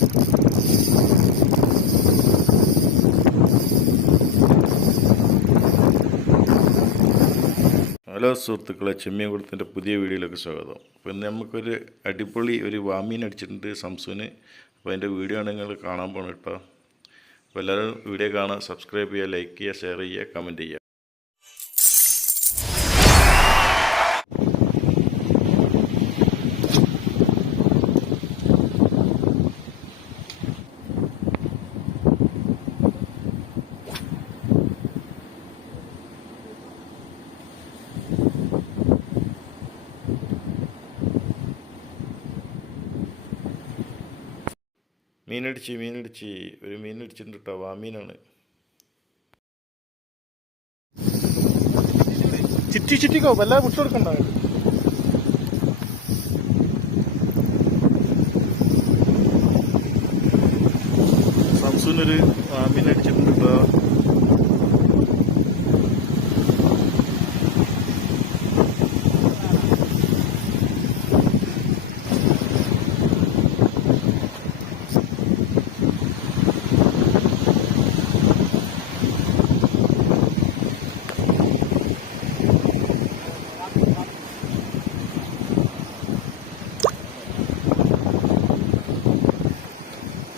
Hello സുഹൃത്തുക്കളെ ചെമ്മീൻകുളത്തിന്റെ പുതിയ വീഡിയോയിലേക്ക് സ്വാഗതം. അപ്പോൾ ഇന്ന് നമുക്കൊരു അടിപൊളി ഒരു വാമീൻ അടിച്ചിട്ടുണ്ട് സംസുവിന്. അപ്പോൾ അതിന്റെ വീഡിയോ ആണ് നിങ്ങൾ കാണാൻ പോകണം കേട്ടോ. അപ്പോൾ എല്ലാവരും വീഡിയോ കാണുക സബ്സ്ക്രൈബ് ചെയ്യുക ലൈക്ക് ചെയ്യുക ഷെയർ ചെയ്യുക കമന്റ് ചെയ്യുക. മീനടിച്ച് മീനടിച്ച് ഒരു മീനടിച്ചിട്ടുണ്ട്? കേട്ടോ വാമീനാണ് ചിറ്റി ചിറ്റിക്കോ? വല്ലാതെ വിട്ടു കൊടുക്കണ്ട? സംസുനൊരു വാമീൻ അടിച്ചിട്ടുണ്ട് കേട്ടോ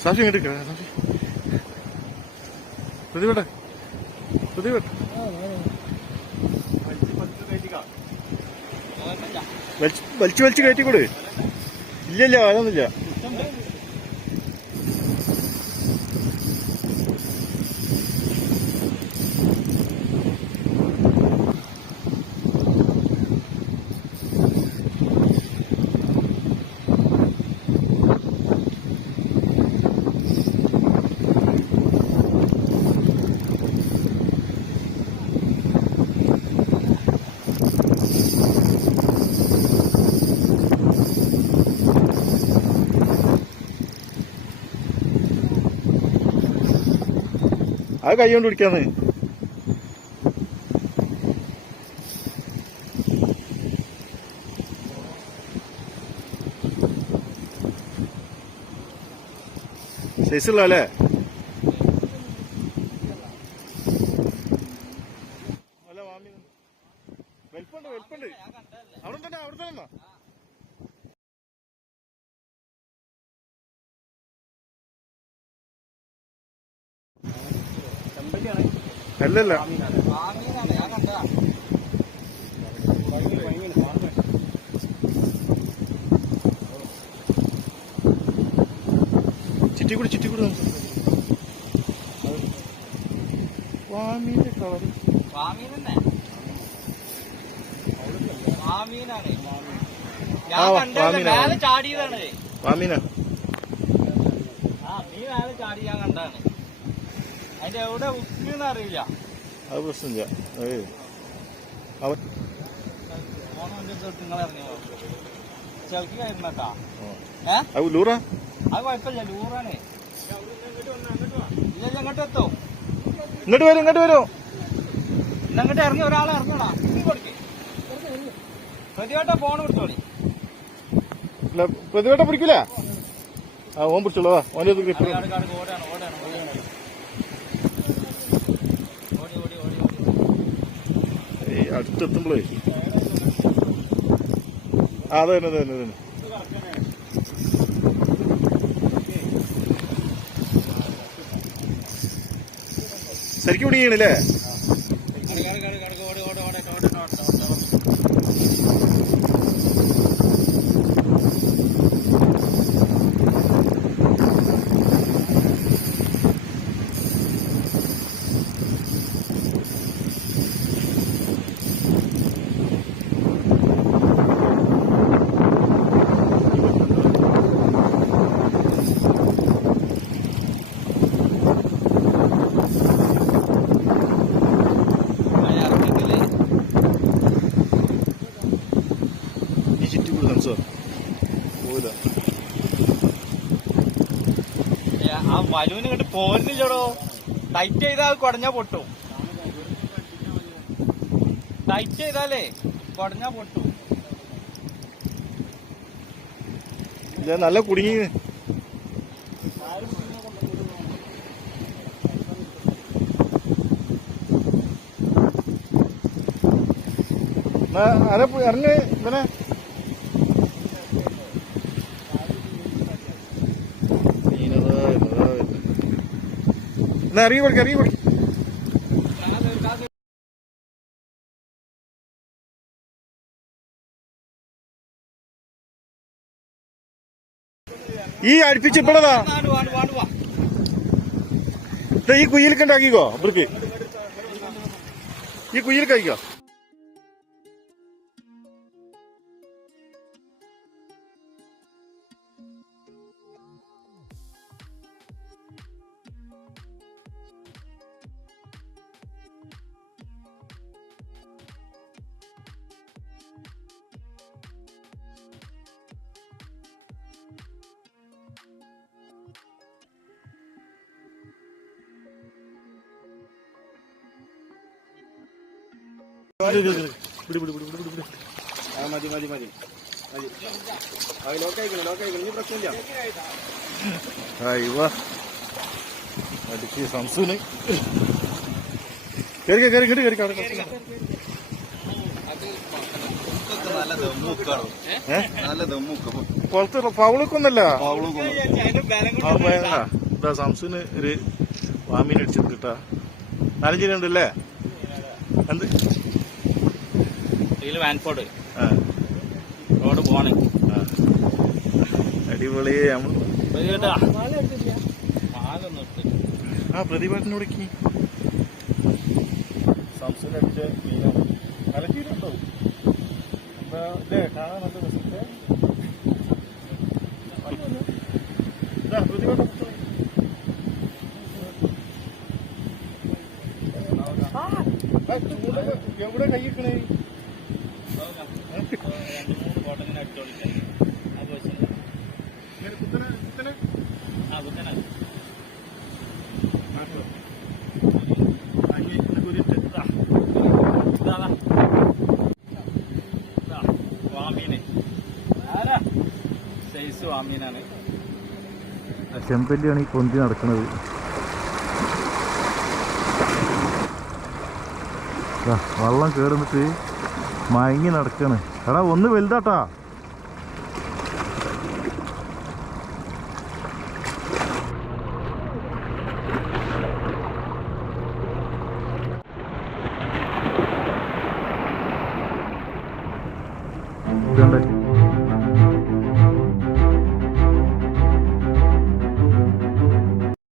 സാക്ഷി ഇങ്ങോട്ട് നിൽക്കണം, സാക്ഷി. പ്രതിവട്ടെ വലിച്ചു വലിച്ചു വലിച്ച് കയറ്റിക്കൂടെ ഇല്ലല്ലോ അതൊന്നുമില്ല. അത് കൈ കൊണ്ട് പിടിക്കാന്ന്. സൈസുള്ള അല്ല അല്ലല്ല. ചിറ്റിക്കൂടി ചിറ്റിക്കൂടി വാമീന്റെ കളർ വാമീനാണ് ആ, ഞാൻ കണ്ടത് വാമീനാ, മേലെ ചാടിയതാണ്. വാമീന ആ നീ മേലെ ചാടി ഞാൻ കണ്ടാണ് അതിന്റെ എവിടെ ഉപ്പിന്ന് അറിയില്ല. അത് പ്രശ്നമില്ല. അവൻ ലൂറ? അത് കുഴപ്പമില്ല ലൂറാണ്. ഇല്ല ഇങ്ങോട്ട് എത്തോ. ഇങ്ങോട്ട് വരും ഇങ്ങോട്ട് വരും. ഇന്നങ്ങോട്ട് ഇറങ്ങി ഒരാളെ ഇറങ്ങണോ? കൊടുക്കേ പ്രതിവട്ടം ഫോൺ പിടിച്ചോളി പ്രതിവട്ടം പിടിക്കില്ല? ആ ഓൻ പിടിച്ചോളൂ ഓന്റെ ഓടാണ് ഓടാണ്. അടുത്തെത്തുമ്പോഴേ ആ അത് തന്നെ തന്നെ. ശരിക്കും പിടിക്കണില്ലേ? ആ വലുവിന് കണ്ട് പോരുന്നില്ലടോ. ടൈറ്റ് ചെയ്താൽ കുടഞ്ഞ പൊട്ടും. ടൈറ്റ് ചെയ്താലേ കുടഞ്ഞ പൊട്ടും. നല്ല കുടുങ്ങി. ഇറങ്ങി ഇവനെ. എന്നാ ഇറങ്ങി കൊടുക്ക ഇറങ്ങി കൊടുക്ക ഈ അടുപ്പിച്ച് ഇപ്പഴതാ വാണ്ട് വാണ്ട് വാണ്ട് വാ ദേ ഈ കുയിൽ കണ്ടാക്കിക്കോ അവർക്ക് ഈ കുയിൽ കഴിക്കോ? ആ മതി മതി മതി. മതി. ആ ലോക്കായിക്കണം ലോക്കായിക്കണം. ഇനി പ്രശ്നമില്ല. അയ്യോ അടിച്ച് സംസുന്. കയറി കയറി കയറി കയറി പുറത്ത് ഇതാ ഒരു വാമീൻ അടിച്ചിട്ട് കിട്ടാ നാലഞ്ചിന് എന്ത്? ഇതിൽ വാൻഫോർഡ് റോഡ് പോണ് അടിപൊളി ആ പ്രതിഭാട്ടിനെ വിളിക്കി. സംസുന് അടിച്ച മീനാണ് നല്ല ചീരുണ്ടാവും എന്താ ഇല്ലേ കാണാൻ നല്ല രസത്തെ പ്രതിഭാട്ടം എവിടെ കൈക്കണേ ചെമ്പല്ലിയാണ് ഈ പൊന്തി നടക്കുന്നത്. വെള്ളം കേറുന്നിട്ട് മയങ്ങി നടക്കാണ്. എടാ ഒന്ന് വലുതാട്ടാ.